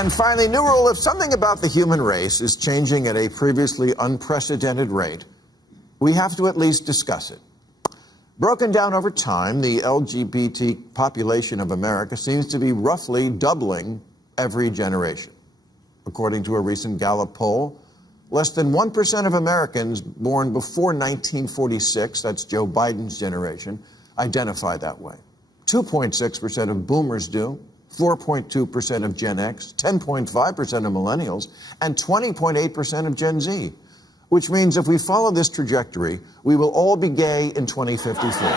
And finally, new rule: if something about the human race is changing at a previously unprecedented rate, we have to at least discuss it. Broken down over time, the LGBT population of America seems to be roughly doubling every generation. According to a recent Gallup poll, less than 1% of Americans born before 1946, that's Joe Biden's generation, identify that way. 2.6% of boomers do, 4.2% of Gen X, 10.5% of millennials, and 20.8% of Gen Z. Which means if we follow this trajectory, we will all be gay in 2054.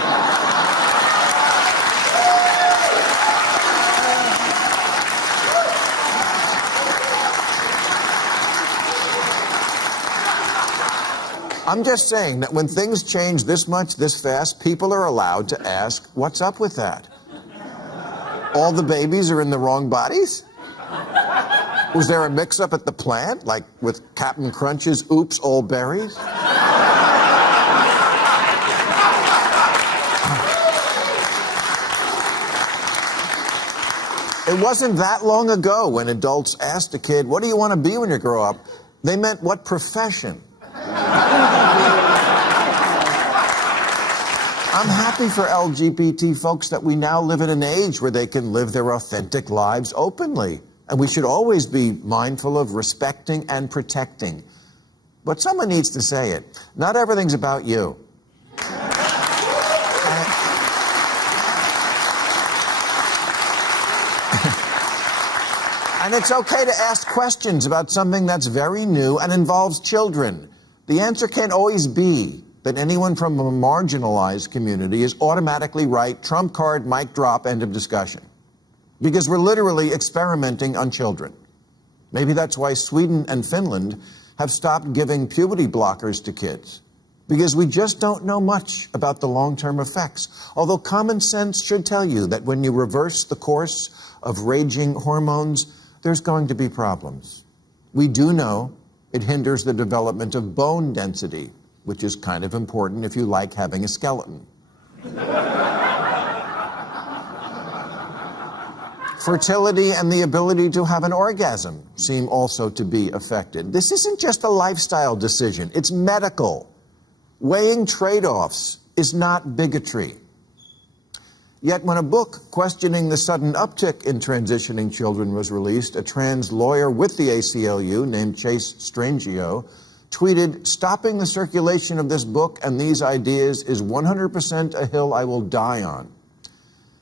I'm just saying that when things change this much, this fast, people are allowed to ask, what's up with that? All the babies are in the wrong bodies? Was there a mix-up at the plant, like with Captain Crunch's Oops, All Berries? It wasn't that long ago when adults asked a kid, what do you want to be when you grow up? They meant, what profession? I'm happy for LGBT folks that we now live in an age where they can live their authentic lives openly. And we should always be mindful of respecting and protecting. But someone needs to say it. Not everything's about you. And it's okay to ask questions about something that's very new and involves children. The answer can't always be that anyone from a marginalized community is automatically right, trump card, mic drop, end of discussion. Because we're literally experimenting on children. Maybe that's why Sweden and Finland have stopped giving puberty blockers to kids. Because we just don't know much about the long-term effects. Although common sense should tell you that when you reverse the course of raging hormones, there's going to be problems. We do know it hinders the development of bone density, which is kind of important if you like having a skeleton. Fertility and the ability to have an orgasm seem also to be affected. This isn't just a lifestyle decision, it's medical. Weighing trade-offs is not bigotry. Yet when a book questioning the sudden uptick in transitioning children was released, a trans lawyer with the ACLU named Chase Strangio tweeted, "Stopping the circulation of this book and these ideas is 100% a hill I will die on."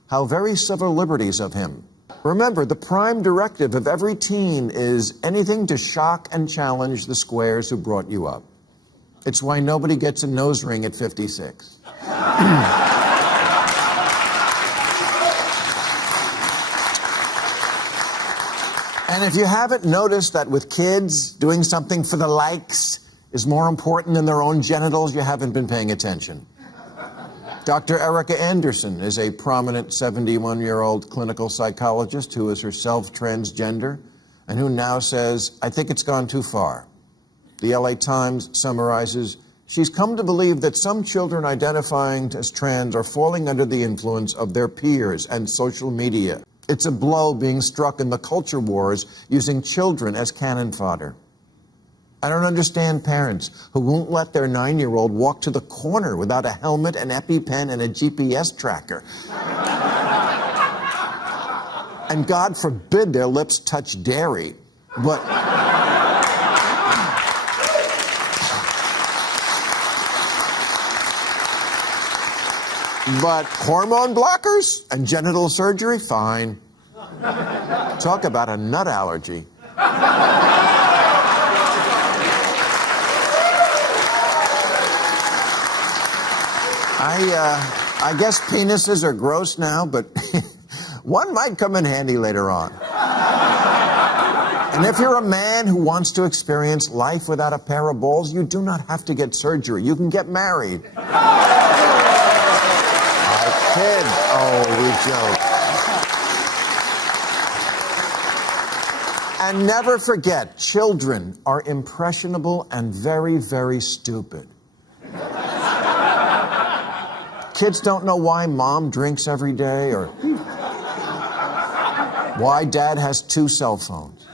How very civil liberties of him. Remember, the prime directive of every teen is anything to shock and challenge the squares who brought you up. It's why nobody gets a nose ring at 56. And if you haven't noticed that with kids, doing something for the likes is more important than their own genitals, you haven't been paying attention. Dr. Erica Anderson is a prominent 71-year-old clinical psychologist who is herself transgender and who now says, "I think it's gone too far." The LA Times summarizes, "She's come to believe that some children identifying as trans are falling under the influence of their peers and social media. It's a blow being struck in the culture wars using children as cannon fodder. I don't understand parents who won't let their 9-year-old walk to the corner without a helmet, an EpiPen, and a GPS tracker. And God forbid their lips touch dairy, but hormone blockers and genital surgery, fine. Talk about a nut allergy. I guess penises are gross now, but one might come in handy later on. And if you're a man who wants to experience life without a pair of balls, you do not have to get surgery. You can get married. I kid. Oh, we joke. And never forget, children are impressionable and very, very stupid. Kids don't know why mom drinks every day or Why Dad has 2 cell phones.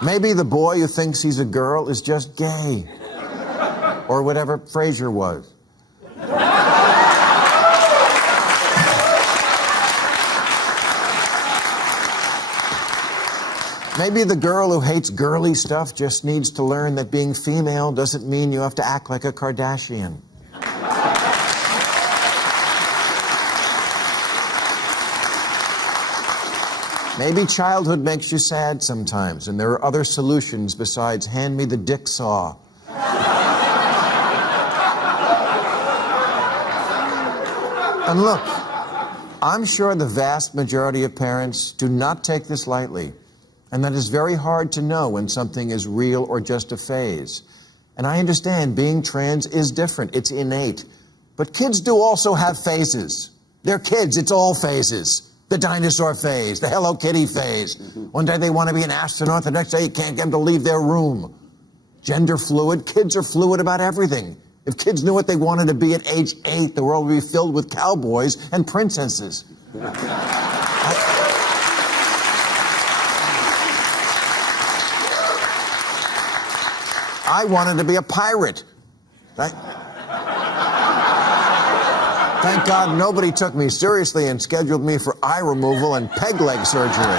Maybe the boy who thinks he's a girl is just gay. Or whatever Frasier was. Maybe the girl who hates girly stuff just needs to learn that being female doesn't mean you have to act like a Kardashian. Maybe childhood makes you sad sometimes, and there are other solutions besides hand me the dick saw. And look, I'm sure the vast majority of parents do not take this lightly, and that it's very hard to know when something is real or just a phase. And I understand being trans is different, it's innate. But kids do also have phases. They're kids, it's all phases. The dinosaur phase, the Hello Kitty phase. One day they want to be an astronaut, the next day you can't get them to leave their room. Gender fluid, kids are fluid about everything. If kids knew what they wanted to be at age 8, the world would be filled with cowboys and princesses. I wanted to be a pirate. Thank God nobody took me seriously and scheduled me for eye removal and peg leg surgery.